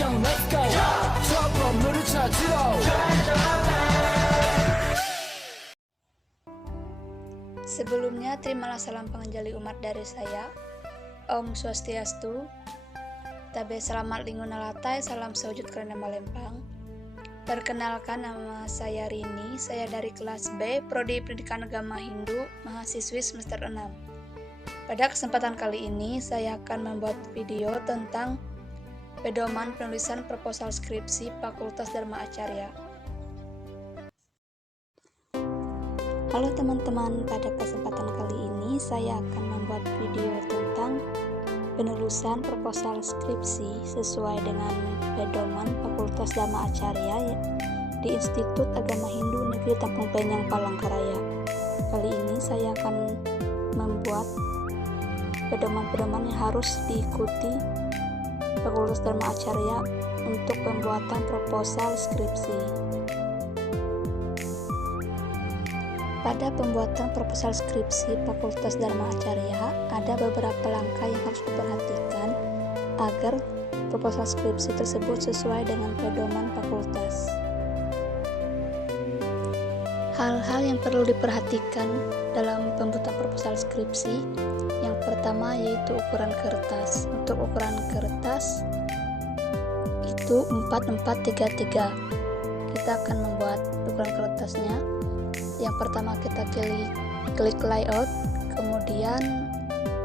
미션 let's go 저 건물을 찾으러 Sebelumnya, terimalah salam pengenjali umat dari saya. Om Swastiastu. Tabe selamat lingkungan latai, salam sewujud karena malempang. Perkenalkan, nama saya Rini. Saya dari kelas B, Prodi Pendidikan Agama Hindu, mahasiswi semester 6. Pada kesempatan kali ini, saya akan membuat video tentang pedoman penulisan proposal skripsi Fakultas Dharma Acarya. Halo teman-teman, pada kesempatan kali ini saya akan membuat video tentang penulisan proposal skripsi sesuai dengan pedoman Fakultas Dharma Acarya di Institut Agama Hindu Negeri Tampung Penyang, Palangkaraya. Kali ini saya akan membuat pedoman-pedoman yang harus diikuti Fakultas Dharma Acarya untuk pembuatan proposal skripsi. Pada pembuatan proposal skripsi Fakultas Dharma Acarya, ada beberapa langkah yang harus diperhatikan agar proposal skripsi tersebut sesuai dengan pedoman fakultas. Hal-hal yang perlu diperhatikan dalam pembuatan proposal skripsi, yang pertama yaitu ukuran kertas. Untuk ukuran kertas itu 4433. Kita akan membuat ukuran kertasnya. Yang pertama kita klik layout, kemudian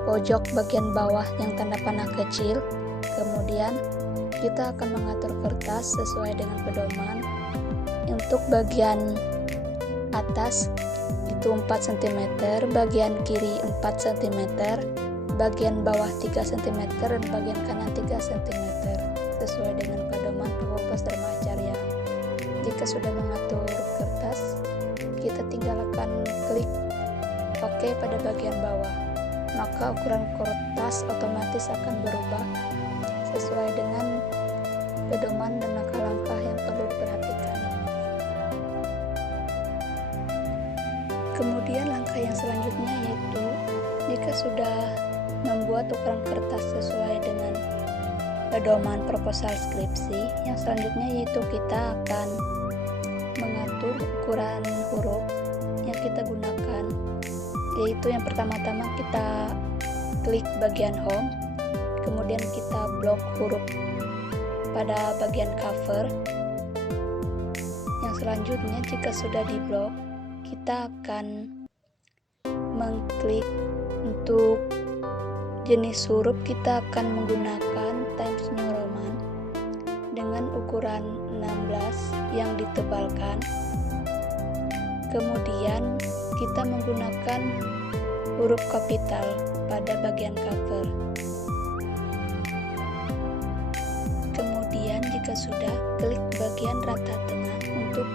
pojok bagian bawah yang tanda panah kecil, kemudian kita akan mengatur kertas sesuai dengan pedoman. Untuk bagian atas itu 4 cm, bagian kiri 4 cm, bagian bawah 3 cm, dan bagian kanan 3 cm sesuai dengan pedoman Fakultas Dharma Acarya. Jika sudah mengatur kertas, kita tinggal akan klik OK pada bagian bawah, maka ukuran kertas otomatis akan berubah sesuai dengan pedoman dan langkah-langkah yang perlu diperhatikan. Kemudian langkah yang selanjutnya yaitu jika sudah membuat ukuran kertas sesuai dengan pedoman proposal skripsi, yang selanjutnya yaitu kita akan mengatur ukuran huruf yang kita gunakan, yaitu yang pertama-tama kita klik bagian home, kemudian kita blok huruf pada bagian cover. Yang selanjutnya jika sudah diblok, kita akan mengklik untuk jenis huruf, kita akan menggunakan Times New Roman dengan ukuran 16 yang ditebalkan. Kemudian kita menggunakan huruf kapital pada bagian cover. Kemudian jika sudah, klik bagian rata tengah. Untuk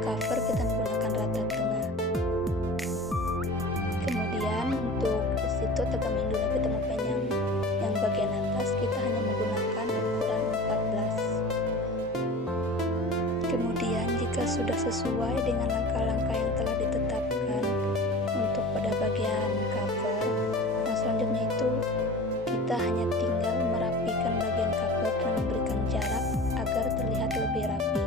cover kita menggunakan rata tengah. Kemudian untuk Institut Agama Hindu Negeri Tampung Penyang yang bagian atas kita hanya menggunakan ukuran 14. Kemudian jika sudah sesuai dengan langkah-langkah yang telah ditetapkan untuk pada bagian cover, nah selanjutnya itu kita hanya tinggal merapikan bagian cover dan memberikan jarak agar terlihat lebih rapi.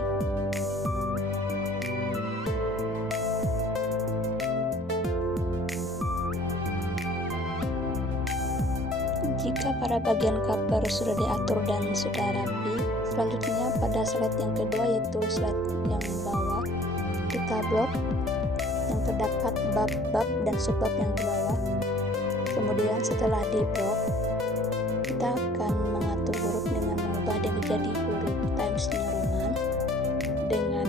Jika pada bagian cover sudah diatur dan sudah rapi, selanjutnya pada slide yang kedua yaitu slide yang bawah, kita blok yang terdapat bab-bab dan subbab yang di bawah. Kemudian setelah di blok, kita akan mengatur huruf dengan mengubah dia menjadi huruf Times New Roman dengan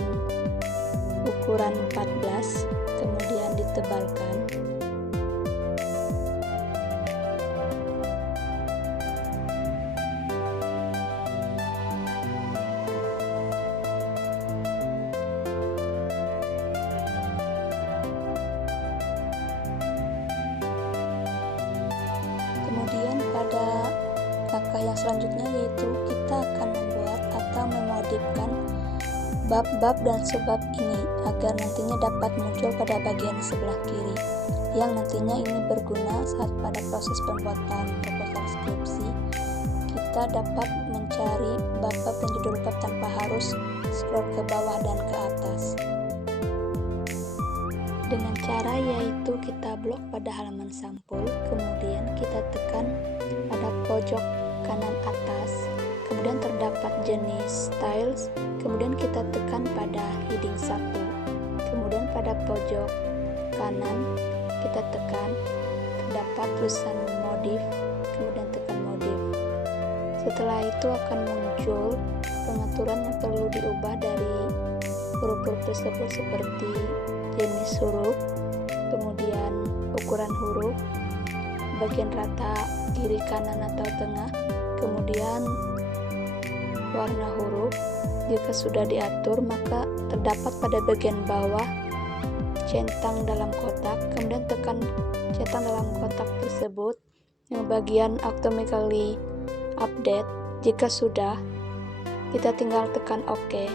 ukuran 14, kemudian ditebalkan. Kemudian pada langkah yang selanjutnya yaitu kita akan membuat atau memodifkan bab-bab dan subbab ini agar nantinya dapat muncul pada bagian sebelah kiri, yang nantinya ini berguna saat pada proses pembuatan proposal skripsi kita dapat mencari bab-bab dan judul bab tanpa harus scroll ke bawah dan ke atas. Dengan cara yaitu kita blok pada halaman sampul, kemudian kita tekan pada pojok kanan atas, kemudian terdapat jenis styles, kemudian kita tekan pada heading 1, kemudian pada pojok kanan kita tekan terdapat tulisan modif, kemudian tekan modif. Setelah itu akan muncul pengaturan yang perlu diubah dari huruf-huruf tersebut seperti jenis huruf, kemudian ukuran huruf, bagian rata kiri kanan atau tengah, kemudian warna huruf. Jika sudah diatur, maka terdapat pada bagian bawah centang dalam kotak, kemudian tekan centang dalam kotak tersebut yang bagian automatically update. Jika sudah, kita tinggal tekan OK.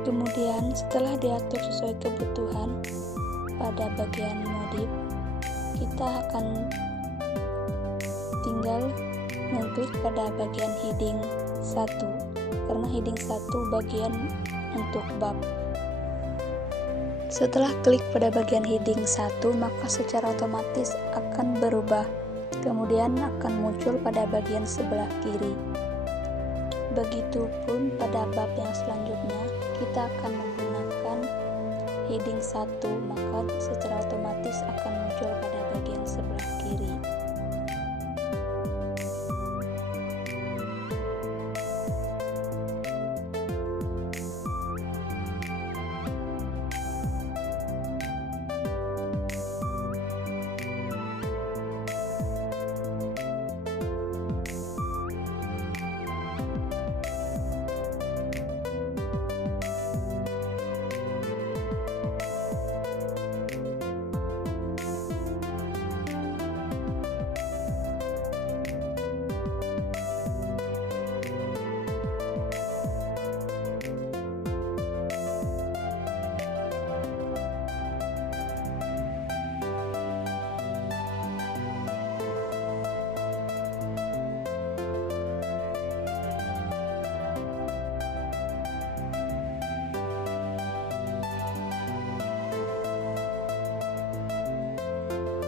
Kemudian setelah diatur sesuai kebutuhan pada bagian modif, kita akan tinggal mengklik pada bagian heading 1, karena heading 1 bagian untuk bab. Setelah klik pada bagian heading 1, maka secara otomatis akan berubah, kemudian akan muncul pada bagian sebelah kiri. Begitupun pada bab yang selanjutnya, kita akan menggunakan heading 1, maka secara otomatis akan muncul pada bagian sebelah kiri.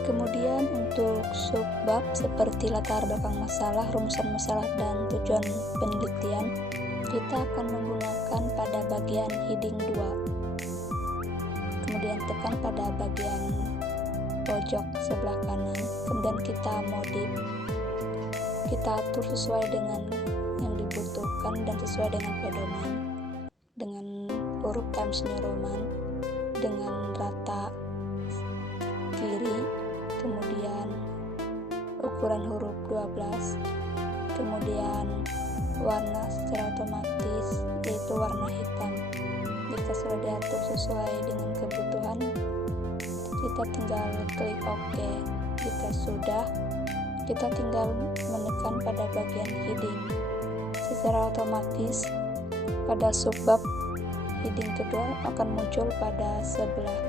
Kemudian untuk subbab seperti latar belakang masalah, rumusan masalah, dan tujuan penelitian, kita akan menggunakan pada bagian heading 2. Kemudian tekan pada bagian pojok sebelah kanan, kemudian kita modif. Kita atur sesuai dengan yang dibutuhkan dan sesuai dengan pedoman, dengan huruf Times New Roman, dengan rata kiri, kemudian ukuran huruf 12, kemudian warna secara otomatis yaitu warna hitam. Jika sudah diatur sesuai dengan kebutuhan, kita tinggal klik OK. Jika sudah, kita tinggal menekan pada bagian heading. Secara otomatis pada subbab heading kedua akan muncul pada sebelah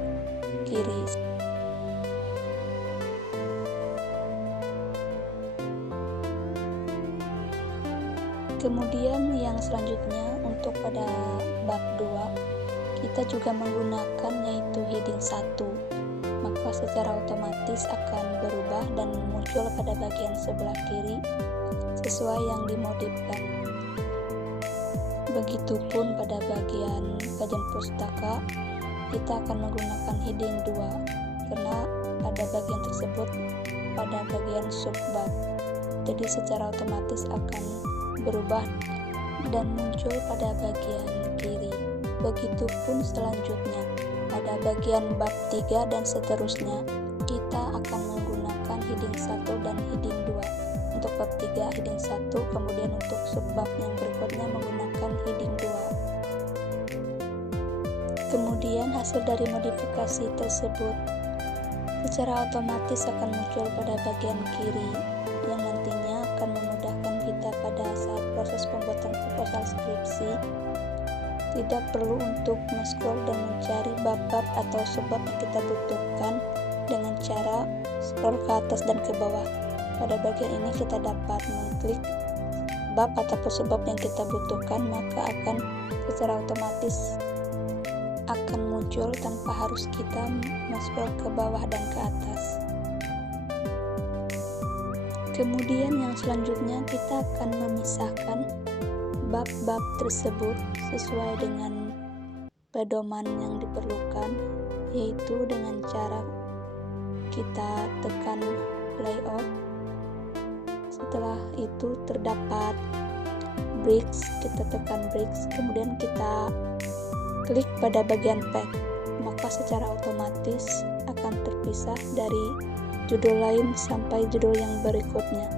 kiri. Kemudian yang selanjutnya untuk pada bab 2, kita juga menggunakan yaitu heading 1, maka secara otomatis akan berubah dan muncul pada bagian sebelah kiri sesuai yang dimodifkan. Begitupun pada bagian kajian pustaka, kita akan menggunakan heading 2 karena pada bagian tersebut pada bagian subbab, jadi secara otomatis akan berubah dan muncul pada bagian kiri. Begitupun selanjutnya pada bagian bab 3 dan seterusnya, kita akan menggunakan heading 1 dan heading 2. Untuk bab 3 heading 1, kemudian untuk subbab yang berikutnya menggunakan heading 2. Kemudian hasil dari modifikasi tersebut secara otomatis akan muncul pada bagian kiri, yang nantinya akan memudahkan kita pada saat proses pembuatan proposal skripsi. tidak perlu untuk scroll dan mencari bab-bab atau subbab yang kita butuhkan dengan cara scroll ke atas dan ke bawah. Pada bagian ini kita dapat mengklik bab ataupun subbab yang kita butuhkan, maka akan secara otomatis akan muncul tanpa harus kita scroll ke bawah dan ke atas. Kemudian yang selanjutnya kita akan memisahkan bab-bab tersebut sesuai dengan pedoman yang diperlukan, yaitu dengan cara kita tekan layout. Setelah itu terdapat bricks, kita tekan bricks, kemudian kita klik pada bagian pack, maka secara otomatis akan terpisah dari judul lain sampai judul yang berikutnya.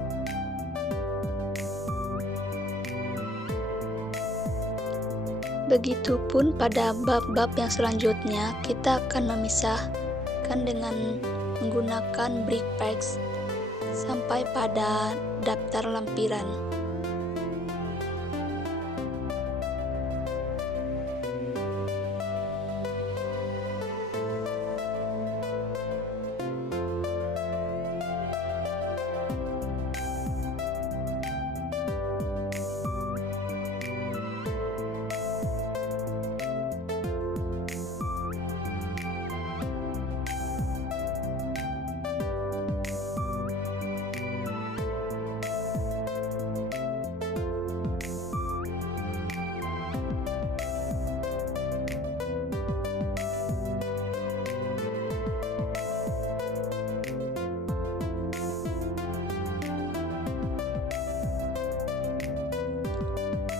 Begitupun pada bab-bab yang selanjutnya, kita akan memisahkan dengan menggunakan brick packs sampai pada daftar lampiran.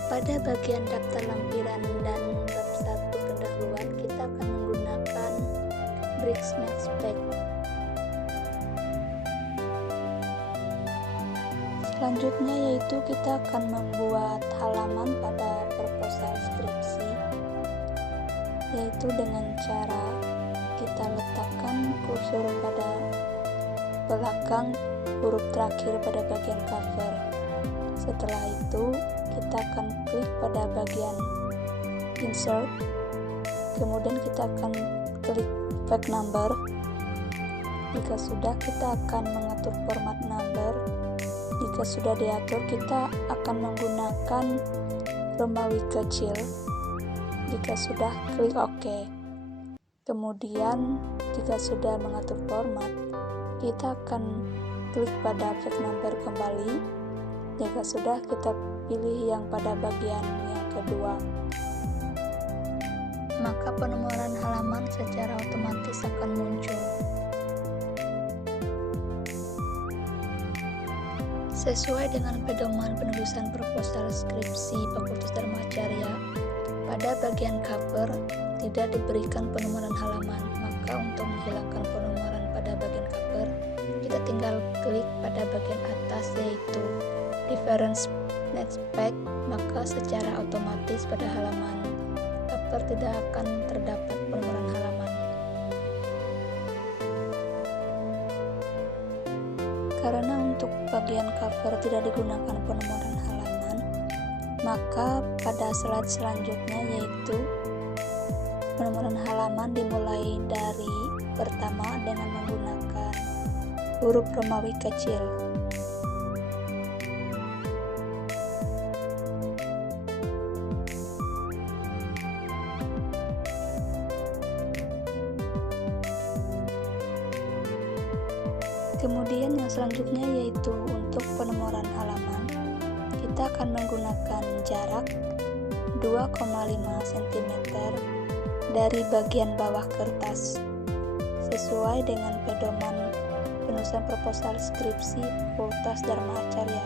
Pada bagian daftar lampiran dan bab 1 pendahuluan, kita akan menggunakan bricks next pack. Selanjutnya yaitu kita akan membuat halaman pada proposal skripsi, yaitu dengan cara kita letakkan kursor pada belakang huruf terakhir pada bagian cover. Setelah itu kita akan klik pada bagian insert, kemudian kita akan klik pack number. Jika sudah, kita akan mengatur format number. Jika sudah diatur, kita akan menggunakan Romawi kecil. Jika sudah, klik OK. Kemudian jika sudah mengatur format, kita akan klik pada pack number kembali. Jika sudah, kita pilih yang pada bagian yang kedua, maka penomoran halaman secara otomatis akan muncul. Sesuai dengan pedoman penulisan proposal skripsi Fakultas Dharma Acarya, pada bagian cover tidak diberikan penomoran halaman, maka untuk menghilangkan penomoran pada bagian cover, kita tinggal klik pada bagian atas yaitu Difference Next Pack, maka secara otomatis pada halaman cover tidak akan terdapat penomoran halaman. Karena untuk bagian cover tidak digunakan penomoran halaman, maka pada slide selanjutnya yaitu penomoran halaman dimulai dari pertama dengan menggunakan huruf Romawi kecil. Kemudian yang selanjutnya yaitu untuk penomoran halaman, kita akan menggunakan jarak 2,5 cm dari bagian bawah kertas sesuai dengan pedoman penulisan proposal skripsi Fakultas Dharma Acarya.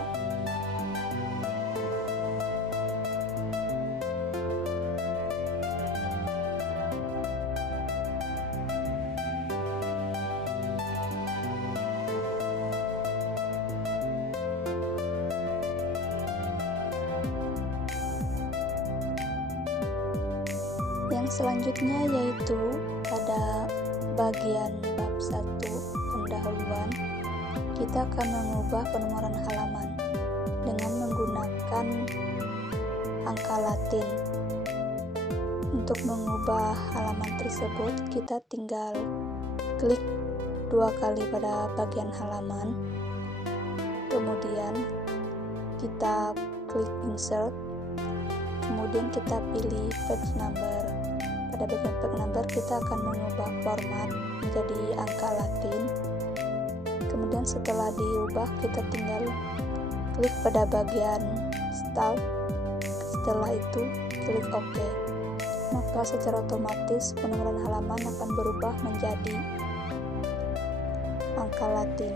Yang selanjutnya yaitu pada bagian bab 1 pendahuluan, kita akan mengubah penomoran halaman dengan menggunakan angka Latin. Untuk mengubah halaman tersebut, kita tinggal klik 2 kali pada bagian halaman, kemudian kita klik insert, kemudian kita pilih page number. Pada bagian page number kita akan mengubah format menjadi angka Latin. Kemudian setelah diubah, kita tinggal klik pada bagian start. Setelah itu klik OK. Maka secara otomatis penomoran halaman akan berubah menjadi angka Latin.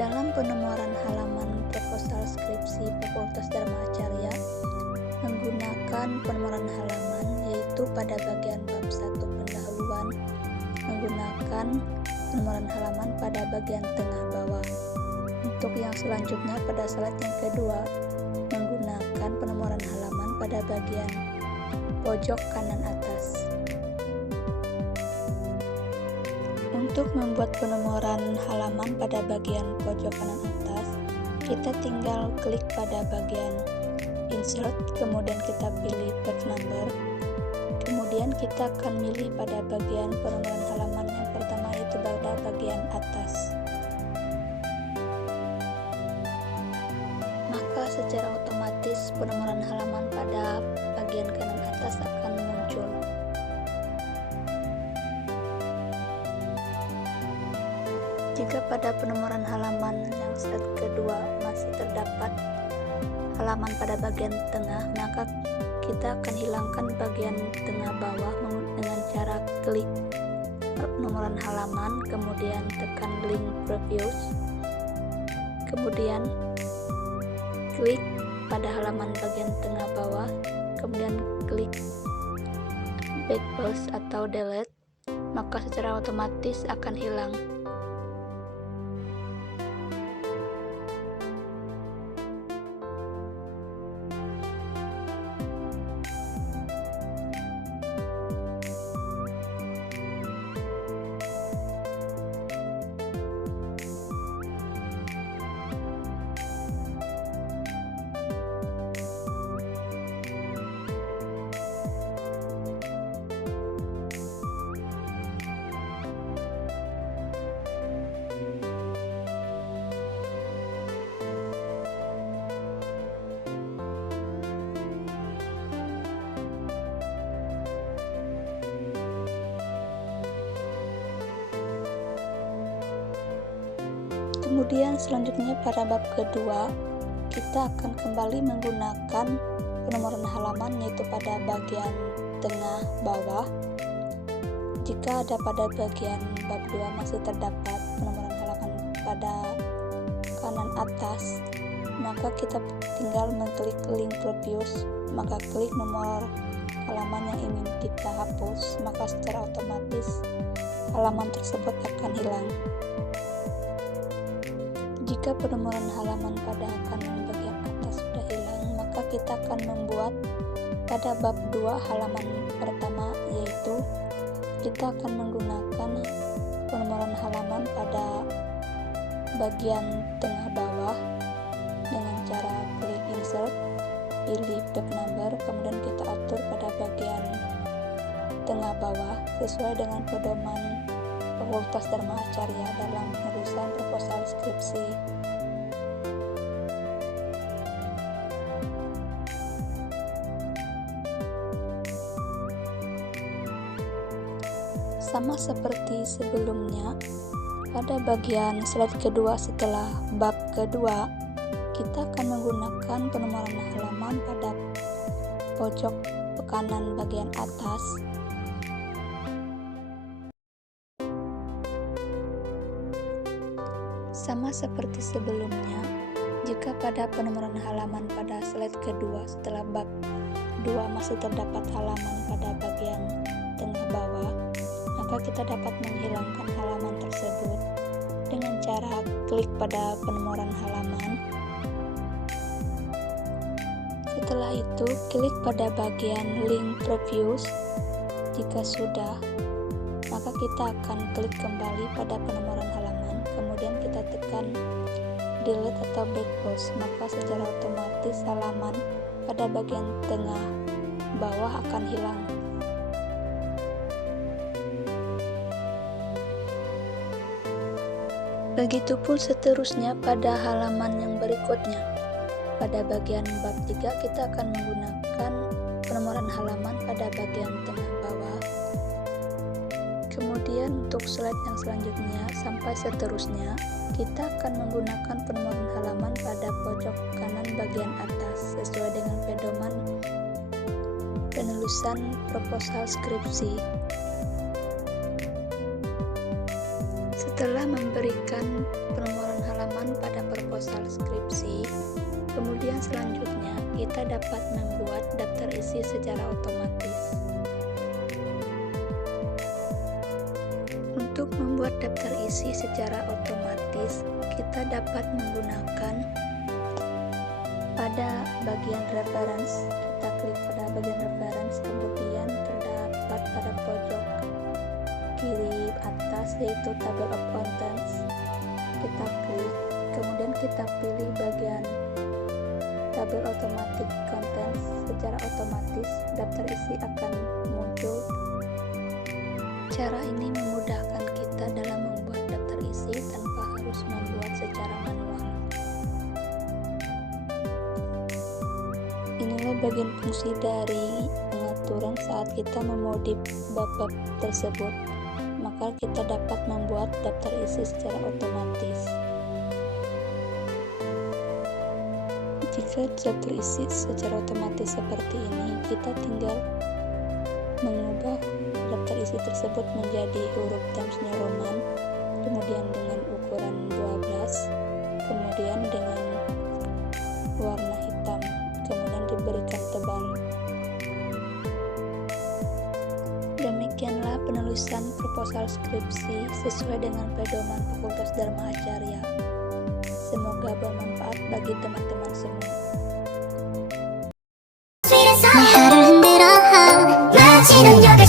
Dalam penomoran halaman proposal skripsi Fakultas Dharma Acarya menggunakan penomoran halaman, yaitu pada bagian bab 1 pendahuluan menggunakan penomoran halaman pada bagian tengah bawah. Untuk yang selanjutnya pada slide yang kedua menggunakan penomoran halaman pada bagian pojok kanan atas. Untuk membuat penomoran halaman pada bagian pojok kanan atas, kita tinggal klik pada bagian insert, kemudian kita pilih page number, kemudian kita akan milih pada bagian penomoran halaman yang pertama, yaitu pada bagian atas. Maka secara otomatis penomoran halaman pada bagian kanan atas akan muncul. Jika pada penomoran halaman yang slide kedua masih terdapat halaman pada bagian tengah, maka kita akan hilangkan bagian tengah bawah dengan cara klik penomoran halaman, kemudian tekan link previews, kemudian klik pada halaman bagian tengah bawah, kemudian klik backslash atau delete, maka secara otomatis akan hilang. Kemudian selanjutnya pada bab kedua kita akan kembali menggunakan penomoran halaman, yaitu pada bagian tengah bawah. Jika ada pada bagian bab 2 masih terdapat penomoran halaman pada kanan atas, maka kita tinggal mengklik link previews, maka klik nomor halaman yang ingin kita hapus, maka secara otomatis halaman tersebut akan hilang. Jika penomoran halaman pada kanan bagian atas sudah hilang, maka kita akan membuat pada bab 2 halaman pertama, yaitu kita akan menggunakan penomoran halaman pada bagian tengah bawah dengan cara klik insert, pilih page number, kemudian kita atur pada bagian tengah bawah sesuai dengan pedoman Fakultas Dharma Acarya dalam penulisan proposal skripsi. Sama seperti sebelumnya, pada bagian slide kedua setelah bab kedua, kita akan menggunakan penomoran halaman pada pojok kanan bagian atas. Sama seperti sebelumnya, jika pada penomoran halaman pada slide kedua setelah bab 2 masih terdapat halaman pada bagian tengah bawah, maka kita dapat menghilangkan halaman tersebut dengan cara klik pada penomoran halaman. Setelah itu, klik pada bagian link previews. Jika sudah, maka kita akan klik kembali pada penomoran halaman, kemudian kita tekan delete atau back post, maka secara otomatis halaman pada bagian tengah bawah akan hilang. Begitupun seterusnya pada halaman yang berikutnya. Pada bagian bab 3 kita akan menggunakan penomoran halaman pada bagian tengah bawah. Kemudian untuk slide yang selanjutnya sampai seterusnya, kita akan menggunakan penomoran halaman pada pojok kanan bagian atas sesuai dengan pedoman penulisan proposal skripsi. Setelah memberikan penomoran halaman pada proposal skripsi, kemudian selanjutnya kita dapat membuat daftar isi secara otomatis. Untuk membuat daftar isi secara otomatis, kita dapat menggunakan pada bagian reference. Kita klik pada bagian reference, kemudian terdapat pada pojok kiri atas yaitu table of contents. Kita klik, kemudian kita pilih bagian tabel automatic contents. Secara otomatis daftar isi akan muncul. Cara ini memudahkan kita dalam membuat daftar isi tanpa harus membuat secara manual. Inilah bagian fungsi dari pengaturan saat kita memodif bab-bab tersebut. Maka kita dapat membuat daftar isi secara otomatis. Jika daftar isi secara otomatis seperti ini, kita tinggal mengubah daftar isi tersebut menjadi huruf Times New Roman, kemudian dengan ukuran 12, kemudian dengan warna hitam, kemudian diberikan tebal. Demikianlah penulisan proposal skripsi sesuai dengan pedoman Fakultas Dharma Acarya. Semoga bermanfaat bagi teman-teman semua. 내 하루를 흔들어 마치는 여기